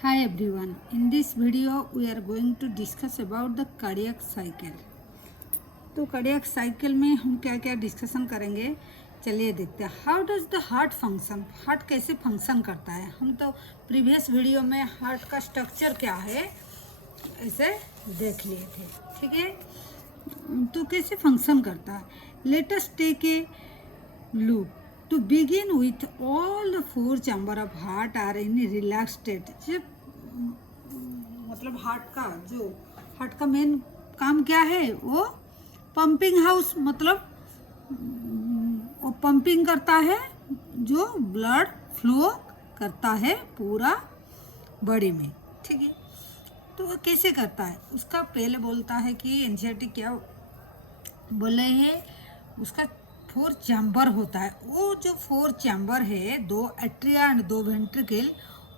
Hi everyone, in this video we are going to discuss about the cardiac cycle। तो cardiac cycle में हम क्या क्या discussion करेंगे, चलिए देखते हैं। How does the heart function, heart कैसे फंक्शन करता है। हम तो प्रीवियस वीडियो में हार्ट का स्ट्रक्चर क्या है ऐसे देख लिए थे, ठीक है। तो कैसे फंक्शन करता है, let us take a look. To begin with, all the four chamber of heart are in relaxed state। जब मतलब हार्ट का मेन काम क्या है, वो पंपिंग हाउस, मतलब वो पंपिंग करता है, जो ब्लड फ्लो करता है पूरा बॉडी में, ठीक है। तो वो कैसे करता है, उसका पहले बोलता है कि एनसीईआरटी क्या बोले है, उसका 4 चैम्बर होता है। वो जो 4 चैम्बर है, 2 एट्रिया एंड 2 वेंट्रिकल,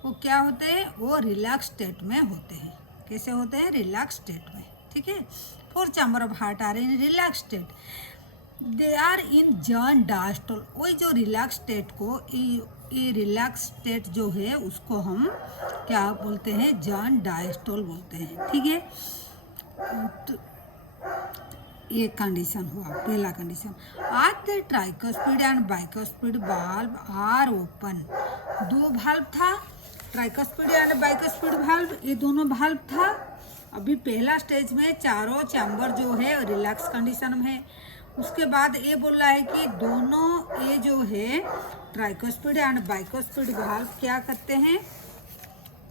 वो क्या होते हैं, वो रिलैक्स स्टेट में होते हैं। कैसे होते हैं, रिलैक्स स्टेट में, ठीक है। 4 chamber of heart are in relax state, they are in joint diastole. वही जो रिलैक्स स्टेट को, ये रिलैक्स स्टेट जो है उसको हम क्या बोलते हैं, जॉइंट डायस्टोल बोलते हैं, ठीक है। तो ये कंडीशन हुआ, पहला कंडीशन। आज the tricuspid and bicuspid valve are open. 2 valve था, ट्राइकोस्पिड एंड बाइकोस्पिड वाल्व, ये दोनों वाल्व था। अभी पहला स्टेज में चारों चैम्बर जो है रिलैक्स कंडीशन में है। उसके बाद ये बोल रहा है कि दोनों ये जो है ट्राइकोस्पिड एंड बाइकोस्पिड वाल्व क्या करते हैं,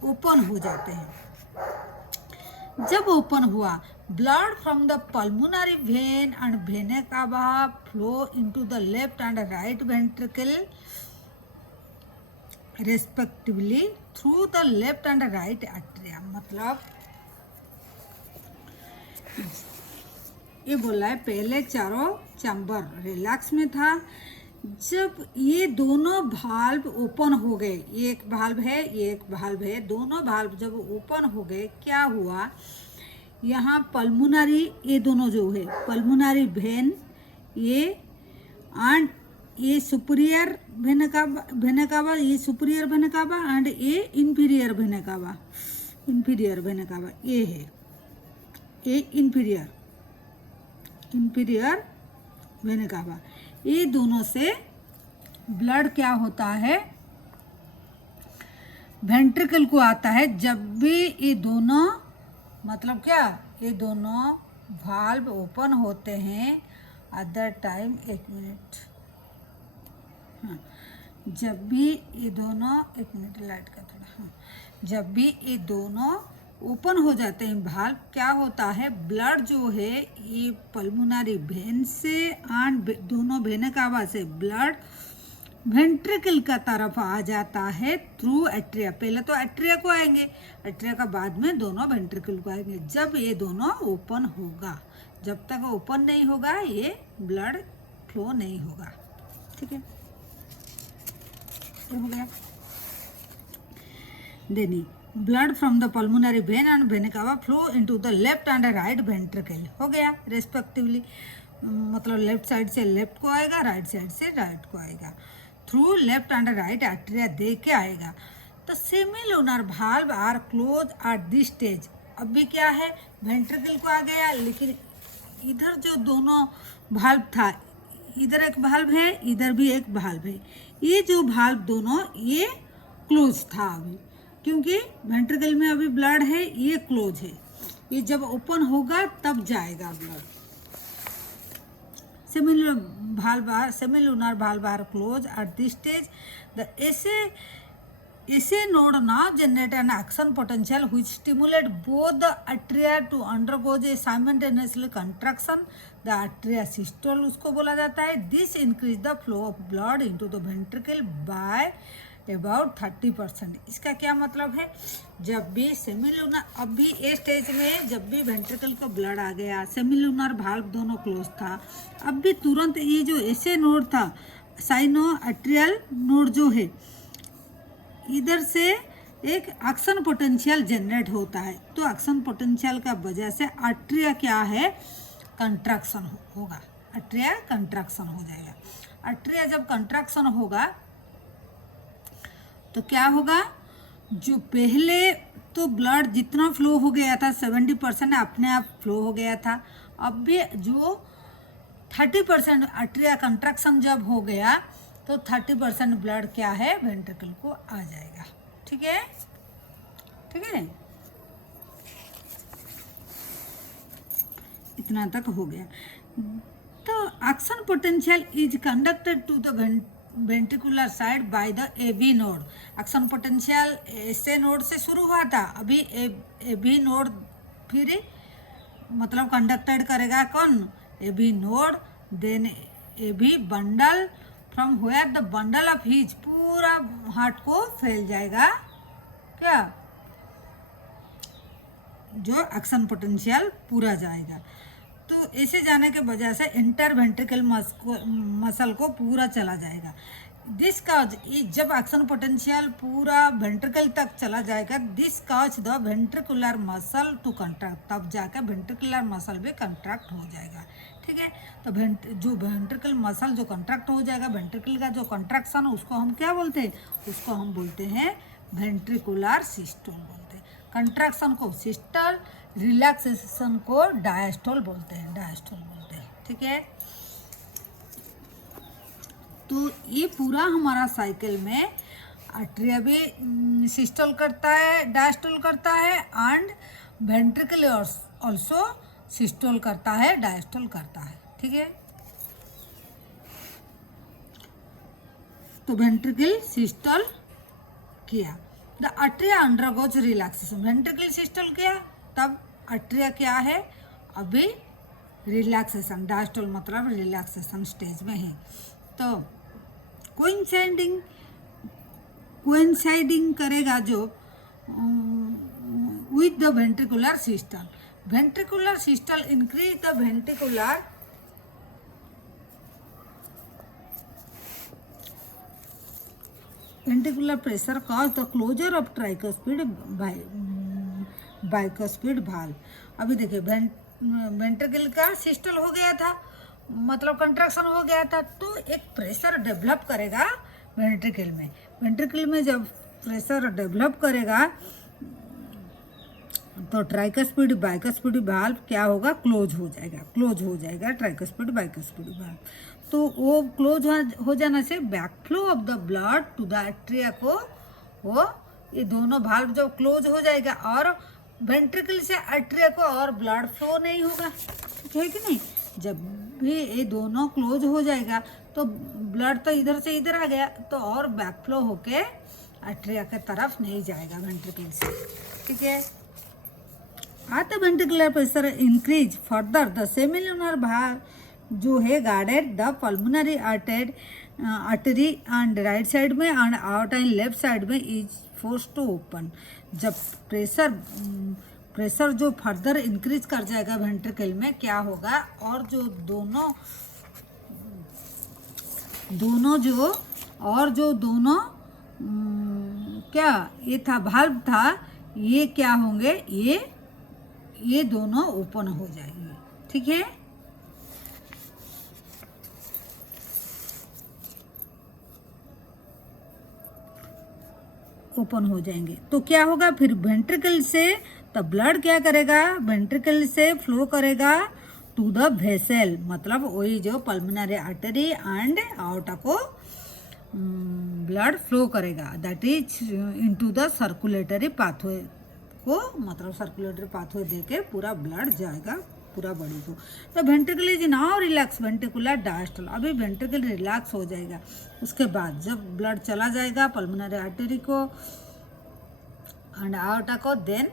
ओपन हो जाते हैं। जब ओपन हुआ, blood from the pulmonary vein and vena cava flow into the left and right ventricle respectively through the left and right atria. मतलब ये बोला है पहले चारों चैम्बर रिलैक्स में था, जब ये दोनों भाल्व ओपन हो गए, एक भाल्व है एक भाल्व है, दोनों भाल्व जब ओपन हो गए, क्या हुआ, यहाँ पल्मोनरी, ये दोनों जो है पल्मोनरी वेन, ये एंड ये सुपीरियर वेना कावा, ये सुपीरियर वेना कावा एंड ये इंफीरियर वेना कावा, ये है ये इंफीरियर वेना कावा। ये दोनों से ब्लड क्या होता है, वेंट्रिकल को आता है। जब भी ये दोनों, मतलब क्या, ये दोनों वाल्व ओपन होते हैं एट द टाइम, एक मिनट, हाँ, जब भी ये दोनों, एक मिनट लाइट का थोड़ा, हाँ, जब भी ये दोनों ओपन हो जाते हैं वाल्व, क्या होता है, ब्लड जो है ये पल्मोनरी वेन से एंड दोनों वेना कावा से ब्लड वेंट्रिकल का तरफ आ जाता है थ्रू एट्रिया। पहले तो एट्रिया को आएंगे, एट्रिया का बाद में दोनों वेंट्रिकल को आएंगे। जब ये दोनों ओपन होगा, जब तक ओपन नहीं होगा ये ब्लड फ्लो नहीं होगा, ठीक है। ये हो गया। देनी blood from the pulmonary vein and vena cava flow into the left and right ventricle, हो गया रेस्पेक्टिवली। मतलब लेफ्ट साइड से लेफ्ट को आएगा, राइट साइड से राइट को आएगा, through left and right atria दे के आएगा। तो semilunar valve are close at this stage. अभी क्या है, वेंट्रिकल को आ गया, लेकिन इधर जो दोनों वाल्व था, इधर एक वाल्व है, इधर भी एक वाल्व है, ये जो वाल्व दोनों ये क्लोज था अभी, क्योंकि वेंट्रिकल में अभी ब्लड है, ये क्लोज है। ये जब ओपन होगा तब जाएगा blood. Semilunar valve are closed at this stage. The SA node now generate an action potential which stimulate both the atria to undergo a simultaneously contraction. The atria systole उसको बोला जाता है। This increase the flow of blood into the ventricle by about 30%। इसका क्या मतलब है, जब भी सेमीलुनर, अभी ए स्टेज में जब भी वेंट्रिकल को ब्लड आ गया, सेमीलुनर वाल्व दोनों क्लोज था, अब भी तुरंत ये जो ऐसे नोड था, साइनो एट्रियल नोड जो है, इधर से एक एक्शन पोटेंशियल जनरेट होता है। तो एक्शन पोटेंशियल का वजह से आर्ट्रिया क्या है, कंट्रैक्शन होगा, आर्ट्रिया कंट्रैक्शन हो जाएगा। आर्ट्रिया जब कंट्रैक्शन होगा तो क्या होगा, जो पहले तो ब्लड जितना फ्लो हो गया था 70% अपने आप फ्लो हो गया था। अब भी जो 30% आर्टरिया कंट्रैक्शन जब हो गया तो 30% ब्लड क्या है वेंट्रिकल को आ जाएगा। ठीक है, ठीक है, इतना तक हो गया। तो action potential is conducted to the ventricular side by the AV node. Action potential ऐसे नोड से शुरू हुआ था, अभी एबी नोड फिर मतलब कंडक्टेड करेगा कौन, AV node, then AV bundle, from where the bundle of His पूरा हार्ट को फैल जाएगा क्या, जो एक्शन पोटेंशियल पूरा जाएगा। तो ऐसे जाने के वजह से इंटर वेंट्रिकल मसल को पूरा चला जाएगा। दिस काज, जब एक्शन पोटेंशियल पूरा वेंट्रिकल तक चला जाएगा, this cause the ventricular muscle to contract, तब जाकर वेंट्रिकुलर मसल भी कंट्रैक्ट हो जाएगा। ठीक है, तो जो वेंट्रिकल मसल जो कंट्रैक्ट हो जाएगा, वेंट्रिकल का जो कंट्रैक्शन उसको हम क्या बोलते हैं, उसको हम बोलते हैं वेंट्रिकुलर सिस्टोल बोलते हैं। कंट्रैक्शन को सिस्टल, रिलैक्सेशन को डायस्टोल बोलते हैं, डायस्टोल बोलते हैं। ठीक है, तो ये पूरा हमारा साइकिल में आर्टरिया भी सिस्टोल करता है, डायस्टोल करता है, एंड वेंट्रिकल ऑल्सो सिस्टोल करता है, डायस्टोल करता है। ठीक है, तो वेंट्रिकल सिस्टोल किया, the arteria undergoes relaxation, ventricle systole किया तब आर्टरिया क्या है, अभी रिलैक्सेशन, डायस्टोल मतलब रिलैक्सेशन स्टेज में है। तो कोइंसाइडिंग करेगा जो with the ventricular systole, ventricular systole increase the ventricular pressure cause the closure of tricuspid bicuspid valve। अभी देखिए वेंट्रिकल का सिस्टल हो गया था, मतलब कंट्रैक्शन हो गया था, तो एक प्रेशर डेवलप करेगा वेंट्रिकल में। वेंट्रिकल में जब प्रेशर डेवलप करेगा तो ट्राइकस्पिड बाइकस्पिड वाल्व क्या होगा, क्लोज हो जाएगा ट्राइकस्पिड बाइकस्पिड वाल्व। तो वो क्लोज हो जाने से backflow of the blood to the arteria को, वो ये दोनों वाल्व जब क्लोज हो जाएगा और वेंट्रिकल से आर्टरिया को और ब्लड फ्लो नहीं होगा। ठीक है कि नहीं, जब भी ये दोनों क्लोज हो जाएगा तो ब्लड तो इधर से इधर आ गया, तो और बैकफ्लो होके आर्टरिया के तरफ नहीं जाएगा वेंट्रिकल से। ठीक है, at the ventricular pressure increase further the semilunar valve जो है guarded the pulmonary artery and right side में and out and left side में इज फोर्स टू ओपन। जब प्रेशर जो फर्दर इंक्रीज कर जाएगा वेंट्रिकल में, क्या होगा, और जो दोनों क्या ये था वाल्व था, ये क्या होंगे, ये दोनों ओपन हो जाएंगे। ठीक है, ओपन हो जाएंगे तो क्या होगा, फिर वेंट्रिकल से तो ब्लड क्या करेगा, वेंट्रिकल से फ्लो करेगा टू द वेसल, मतलब वही जो पल्मोनरी आर्टरी एंड आउटा को ब्लड फ्लो करेगा, that is into the circulatory pathway को, मतलब सर्कुलेटरी पाथवे देके पूरा ब्लड जाएगा पूरा बॉडी को। तो ventricle is now relax ventricular diastole, अभी वेंट्रिकल रिलैक्स हो जाएगा। उसके बाद जब ब्लड चला जाएगा पल्मोनरी आर्टरी को एंड आउटा को, देन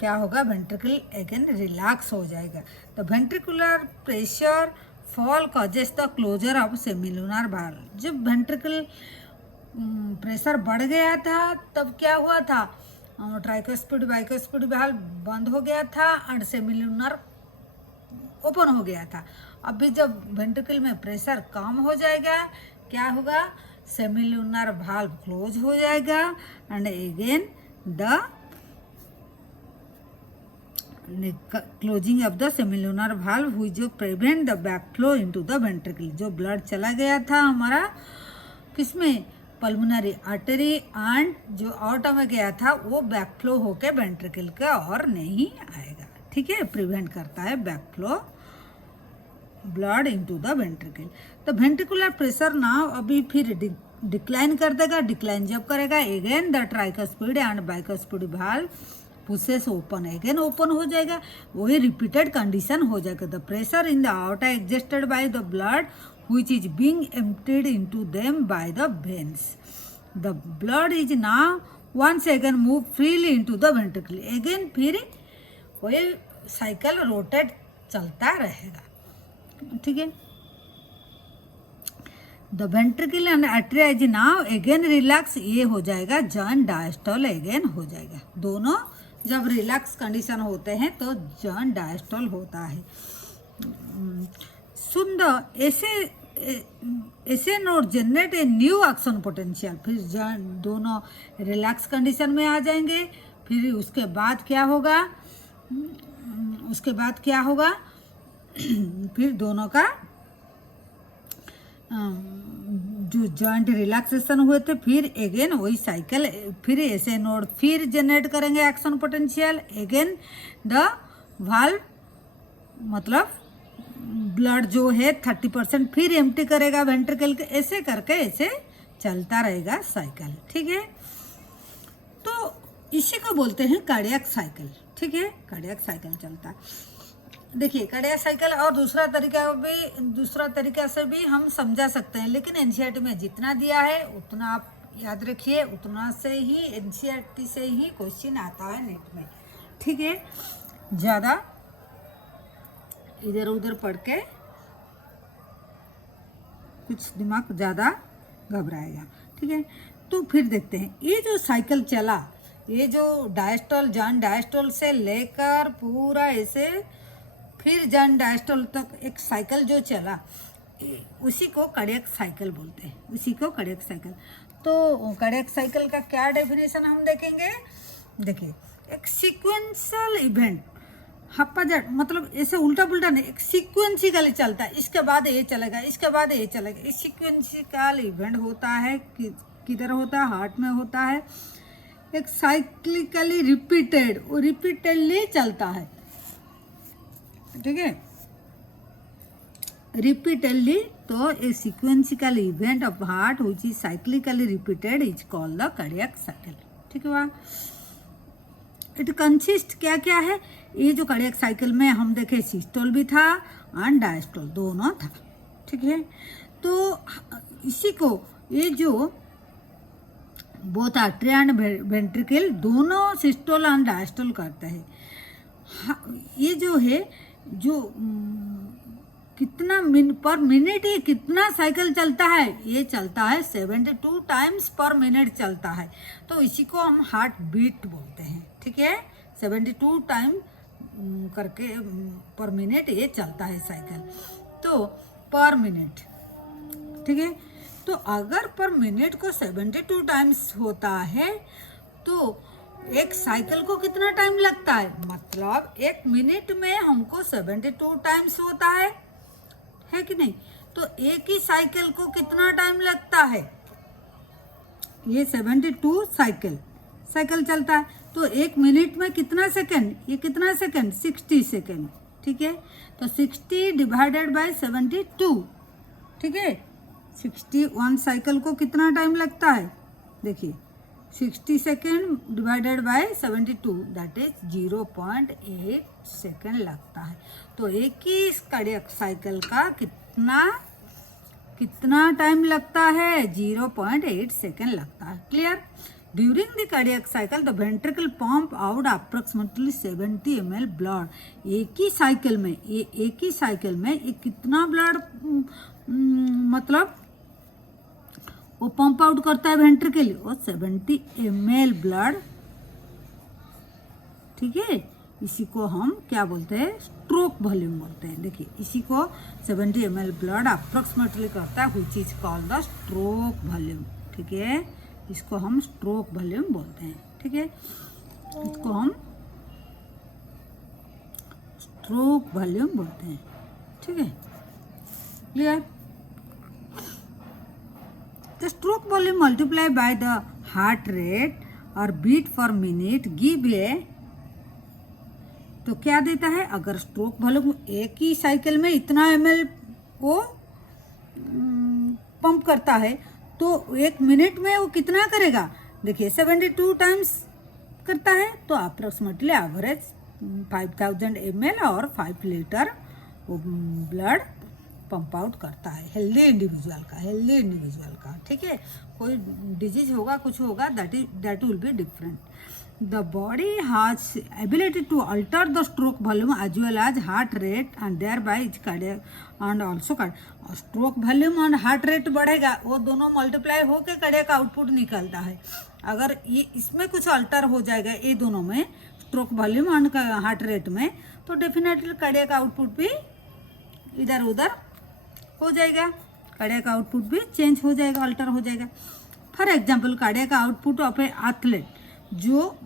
क्या होगा, वेंट्रिकल अगेन रिलैक्स हो जाएगा। तो ventricular pressure fall causes the closure of semilunar valve. जब वेंट्रिकल प्रेशर बढ़ गया था तब क्या हुआ था, ट्राइकोस्पिड बाइकोस्पिड वाल्व बंद हो गया था एंड सेमिलुनर ओपन हो गया था। अभी जब वेंट्रिकल में प्रेशर कम हो जाएगा, क्या होगा, सेमिलुनर वाल्व क्लोज हो जाएगा and again the closing of the semilunar valve हुई जो prevent the backflow into the ventricle. जो ब्लड चला गया था हमारा किसमें, पल्मोनरी आर्टरी एंड जो आउटर में गया था वो बैक फ्लो होके वेंट्रिकल के और नहीं आएगा, ठीक है, प्रिवेंट करता है back flow blood into the ventricle. तो वेंट्रिकुलर प्रेशर नाउ अभी फिर डिक्लाइन कर देगा। डिक्लाइन जब करेगा again the tricuspid and bicuspid valve pushes open, again open हो जाएगा, वही रिपीटेड कंडीशन हो जाएगा। The pressure in the outer existed by the blood which is being emptied into them by the veins. The blood is now once again move freely into the ventricle. Again फिर वही cycle rotate चलता रहेगा, ठीक है। The ventricle and artery is now again relax, ये हो जाएगा joint diastole again हो जाएगा। दोनों जब रिलैक्स कंडीशन होते हैं तो जॉइंट डायस्टोल होता है। सुंदर ऐसे note generate a new action potential, फिर दोनों रिलैक्स कंडीशन में आ जाएंगे। फिर उसके बाद क्या होगा, फिर दोनों का जो जॉइंट रिलैक्सेशन हुए थे फिर अगेन वही साइकिल, फिर ऐसे नोड फिर जनरेट करेंगे action potential. Again the valve मतलब ब्लड जो है 30% फिर एम्प्टी करेगा वेंट्रिकल के, ऐसे करके ऐसे चलता रहेगा साइकिल, ठीक है। तो इसी को बोलते हैं कार्डियक साइकिल, ठीक है, कार्डियक साइकिल चलता है। देखिए कार्डियक साइकिल और दूसरा तरीका से भी हम समझा सकते हैं, लेकिन एनसीईआरटी में जितना दिया है उतना आप याद रखिए, उतना से ही एनसीईआरटी से ही क्वेश्चन आता है नेट में, ठीक है। ज़्यादा इधर उधर पढ़ के कुछ दिमाग ज़्यादा घबराएगा, ठीक है। तो फिर देखते हैं ये जो साइकिल चला, ये जो डायस्टोल जॉइंट डायस्टोल से लेकर पूरा ऐसे फिर जॉइंट डायस्टोल तक एक साइकिल जो चला, उसी को कार्डियक साइकिल बोलते हैं, उसी को कार्डियक साइकिल। तो कार्डियक साइकिल का क्या डेफिनेशन हम देखेंगे। देखिए एक सीक्वेंशियल इवेंट, हप्पाजट मतलब ऐसे उल्टा पुल्टा नहीं, एक सीक्वेंसिकली चलता है, इसके बाद ये चलेगा, इसके बाद ये चलेगा। इस सीक्वेंसिकल इवेंट होता है किधर होता है, हार्ट में होता है। एक साइक्लिकली रिपीटेड, वो रिपीटेडली चलता है, ठीक है, रिपीटेडली। तो a sequential event of heart which is cyclically repeated is called the cardiac cycle, ठीक है। इट कंसिस्ट क्या क्या है, ये जो कार्डियक साइकिल में हम देखे सिस्टोल भी था एंड डायस्टोल दोनों था, ठीक है। तो इसी को ये जो बोथ आर्टरी एंड वेंट्रिकल दोनों सिस्टोल एंड डायस्टोल करते हैं। ये जो है जो कितना पर मिनट ये कितना साइकिल चलता है, ये चलता है 72 टाइम्स पर मिनट चलता है। तो इसी को हम हार्ट बीट बोलते हैं, ठीक है। 72 टाइम करके पर मिनट ये चलता है साइकिल, तो पर मिनट, ठीक है। तो अगर पर मिनट को 72 टाइम्स होता है तो एक साइकिल को कितना टाइम लगता है, मतलब एक मिनट में हमको 72 टाइम्स होता है कि नहीं। तो एक ही साइकिल को कितना टाइम लगता है, ये 72 साइकिल चलता है। तो एक मिनट में कितना सेकंड, ये कितना सेकंड, 60 सेकंड, ठीक है। तो 60 डिवाइडेड बाय 72, ठीक है। 61 साइकिल को कितना टाइम लगता है, देखिए 60 second divided by 72 that is 0.8 second लगता है। तो एक ही कार्डियक साइकिल का कितना टाइम लगता है, 0.8 सेकेंड लगता है। Clear. During the cardiac cycle the ventricle pump out approximately 70 ml blood. एक ही साइकिल में ये कितना ब्लड मतलब वो पंप आउट करता है वेंट्रिकल, वो 70 ml ब्लड, ठीक है। इसी को हम क्या बोलते हैं, स्ट्रोक वॉल्यूम बोलते हैं। देखिए इसी को 70 ml ब्लड अप्रोक्सीमेटली करता है which is called the stroke volume, ठीक है। इसको हम स्ट्रोक वॉल्यूम बोलते हैं, ठीक है। इसको हम स्ट्रोक वॉल्यूम बोलते हैं, ठीक है। Clear. The stroke volume multiply by the heart rate और beat per minute give a, तो क्या देता है, अगर स्ट्रोक वॉल्यूम एक ही साइकिल में इतना ml वो पंप करता है तो 1 मिनट में वो कितना करेगा, देखिए 72 टाइम्स करता है, तो अप्रोक्सीमेटली एवरेज 5000 ml और 5 लीटर वो ब्लड पंप आउट करता है हेल्दी इंडिविजुअल का, ठीक है। कोई डिजीज होगा, कुछ होगा, that will be different. The body has ability to alter the stroke volume as well as heart rate and thereby is cardiac and also stroke volume and heart rate बढ़ेगा, वो दोनों multiply होकर cardiac output निकलता है। अगर ये इसमें कुछ अल्टर हो जाएगा ये दोनों में, stroke volume and heart rate में, तो डेफिनेटली कार्डियक आउटपुट भी इधर उधर हो जाएगा, कार्डियक आउटपुट भी चेंज हो जाएगा, अल्टर हो जाएगा। For example cardiac output of a athlete, जो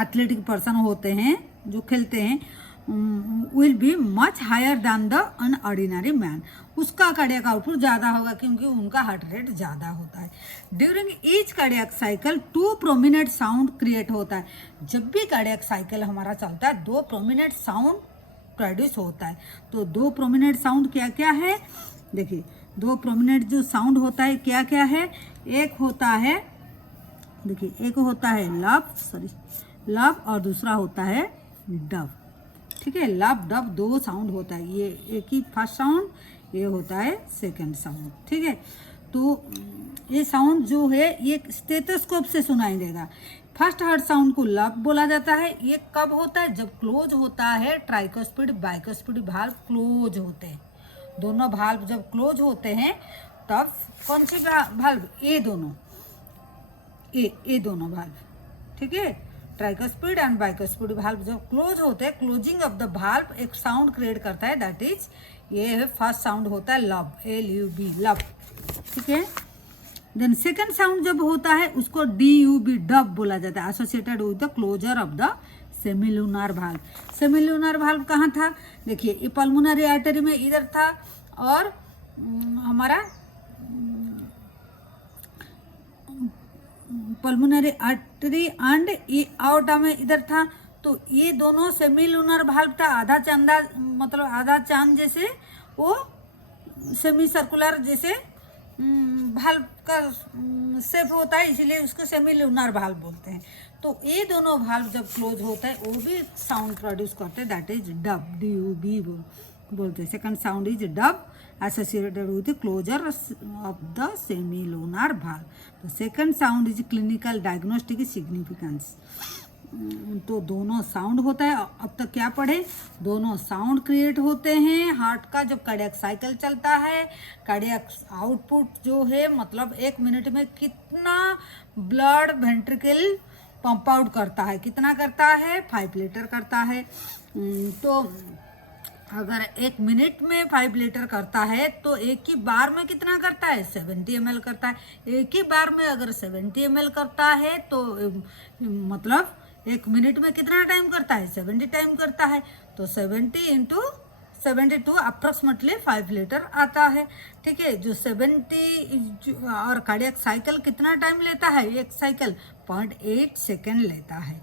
एथलेटिक पर्सन होते हैं, जो खेलते हैं, will be much higher than the unordinary man, उसका कार्डियक आउटपुट ज़्यादा होगा क्योंकि उनका हार्ट रेट ज़्यादा होता है। During each cardiac cycle 2 prominent sound create होता है। जब भी कार्डियक साइकिल हमारा चलता है 2 प्रोमिनेंट साउंड प्रोड्यूस होता है। तो 2 प्रोमिनेंट साउंड क्या क्या है, देखिए 2 प्रोमिनेंट जो साउंड होता है क्या क्या है, एक होता है, देखिए एक होता है लव और दूसरा होता है डव, ठीक है। लव डव 2 साउंड होता है, ये एक ही फर्स्ट साउंड, ये होता है सेकंड साउंड, ठीक है। तो ये साउंड जो है ये स्टेथोस्कोप से सुनाई देगा। फर्स्ट हार्ट साउंड को लव बोला जाता है। ये कब होता है, जब क्लोज होता है ट्राइकोस्पिड बाइकोस्पिड भाल्व क्लोज होते हैं, दोनों भाल्व जब क्लोज होते हैं तब कौन सी भाल्व, ये दोनों भाल्व, ठीक है, ट्राइकोस्पिड एंड बाइकोस्पिड भाल्व जब क्लोज होते हैं, क्लोजिंग ऑफ द भाल्व एक साउंड क्रिएट करता है, दैट इज ये फर्स्ट साउंड होता है लव, LUV लव, ठीक है। देन सेकंड साउंड जब होता है उसको DUB डब बोला जाता है, associated with the closure of the semilunar valve. Semilunar valve कहाँ था, देखिए ये पल्मोनरी आर्टरी में इधर था और हमारा पल्मोनरी आर्टरी एंड ये आउटा में इधर था। तो ये दोनों सेमिलुनार भाल्व था, आधा चांदा मतलब आधा चांद जैसे, वो सेमी सर्कुलर जैसे भाल्व का शेप होता है, इसलिए उसको सेमिलुनार भाल्व बोलते हैं। तो ये दोनों भाल्व जब क्लोज होता है वो भी साउंड प्रोड्यूस करते हैं, दैट इज डब, DUB बोलते हैं। Second sound is dub associated with the closure of the semilunar valve. The second sound is clinical diagnostic significance. तो दोनों साउंड होता है। अब तक क्या पढ़े, दोनों साउंड क्रिएट होते हैं हार्ट का जब कार्डियक साइकिल चलता है। कार्डियक आउटपुट जो है मतलब 1 मिनट में कितना ब्लड वेंट्रिकल पंप आउट करता है, कितना करता है, 5 लीटर करता है। तो अगर 1 मिनट में 5 लीटर करता है तो एक ही बार में कितना करता है, 70 ml करता है। एक ही बार में अगर 70 ml करता है तो मतलब 1 मिनट में कितना टाइम करता है, 70 टाइम करता है। तो 70 इंटू 72 अप्रोक्सीमेटली 5 लीटर आता है, ठीक है। जो 70 और कार्डियक साइकिल कितना टाइम लेता है, एक साइकिल 0.8 सेकेंड लेता है,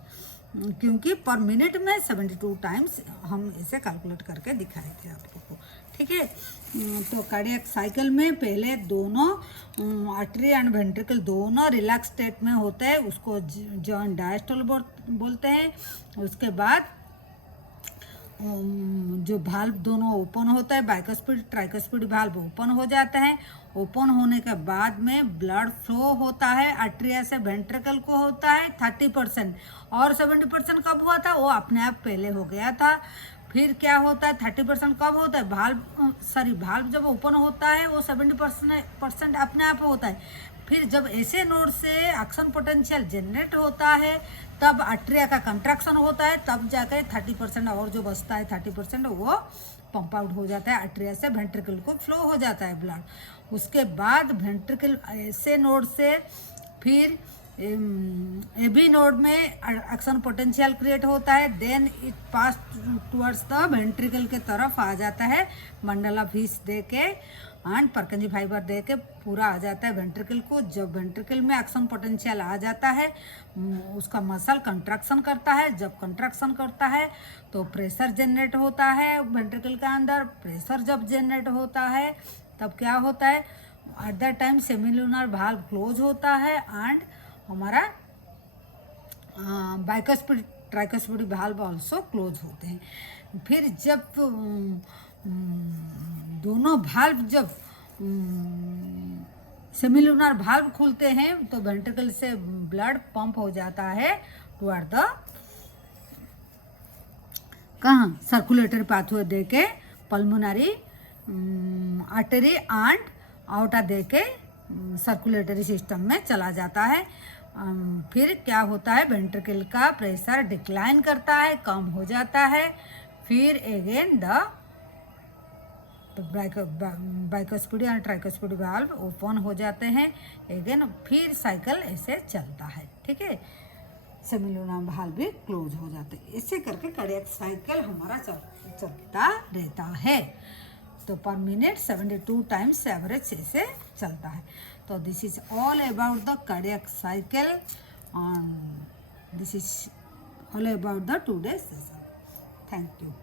क्योंकि पर मिनट में 72 टाइम्स हम इसे कैलकुलेट करके दिखाए थे आपको, ठीक है। तो कार्डियक साइकिल में पहले दोनों आर्टरी एंड वेंट्रिकल दोनों रिलैक्स स्टेट में होते हैं, उसको जॉइंट डायस्टोल बोलते हैं। उसके बाद जो भाल्व दोनों ओपन होता है, बाइकोस्पिड ट्राइकोस्पिड भाल्व ओपन हो जाते हैं। ओपन होने के बाद में ब्लड फ्लो होता है, आर्टरिया से वेंट्रिकल को होता है 30%, और 70% कब हुआ था, वो अपने आप पहले हो गया था। फिर क्या होता है, 30% कब होता है, भाल्व जब ओपन होता है वो 70% अपने आप होता है। फिर जब ऐसे नोड से एक्शन पोटेंशियल जनरेट होता है तब आर्टरिया का कंट्रैक्शन होता है, तब जाकर 30% और जो बचता है 30% वो पंप आउट हो जाता है, आर्टरिया से वेंट्रिकल को फ्लो हो जाता है ब्लड। उसके बाद वेंट्रिकल ऐसे नोड से फिर एबी नोड में एक्शन पोटेंशियल क्रिएट होता है, then it pass towards the ventricle के तरफ आ जाता है मंडल ऑफ हिस दे के। एंड परकंजी फाइबर दे के पूरा आ जाता है वेंट्रिकल को। जब वेंट्रिकल में एक्शन पोटेंशियल आ जाता है उसका मसल कंट्रैक्शन करता है। जब कंट्रैक्शन करता है तो प्रेशर जनरेट होता है वेंट्रिकल के अंदर। प्रेशर जब जनरेट होता है तब क्या होता है, at that time semilunar valve close होता है एंड हमारा bicuspid tricuspid valve also close होते हैं। फिर जब दोनों वाल्व जब सेमिलुनर वाल्व खुलते हैं तो वेंट्रिकल से ब्लड पंप हो जाता है टुवर्ड द कहाँ सर्कुलेटरी पाथवे दे के पल्मोनरी आर्टरी एंड आउटा दे के सर्कुलेटरी सिस्टम में चला जाता है। फिर क्या होता है, वेंट्रिकल का प्रेशर डिक्लाइन करता है, कम हो जाता है। फिर अगेन द बाइकस्पिड और ट्राइकस्पिड वाल्व ओपन हो जाते हैं अगेन। फिर साइकिल ऐसे चलता है, ठीक है। सेमिलुनर वाल्व भी क्लोज हो जाते हैं। ऐसे करके कार्डियक साइकिल हमारा चलता रहता है। तो पर मिनट 72 टाइम्स एवरेज ऐसे चलता है। तो this is all about the cardiac cycle and this is all about the today session. Thank you.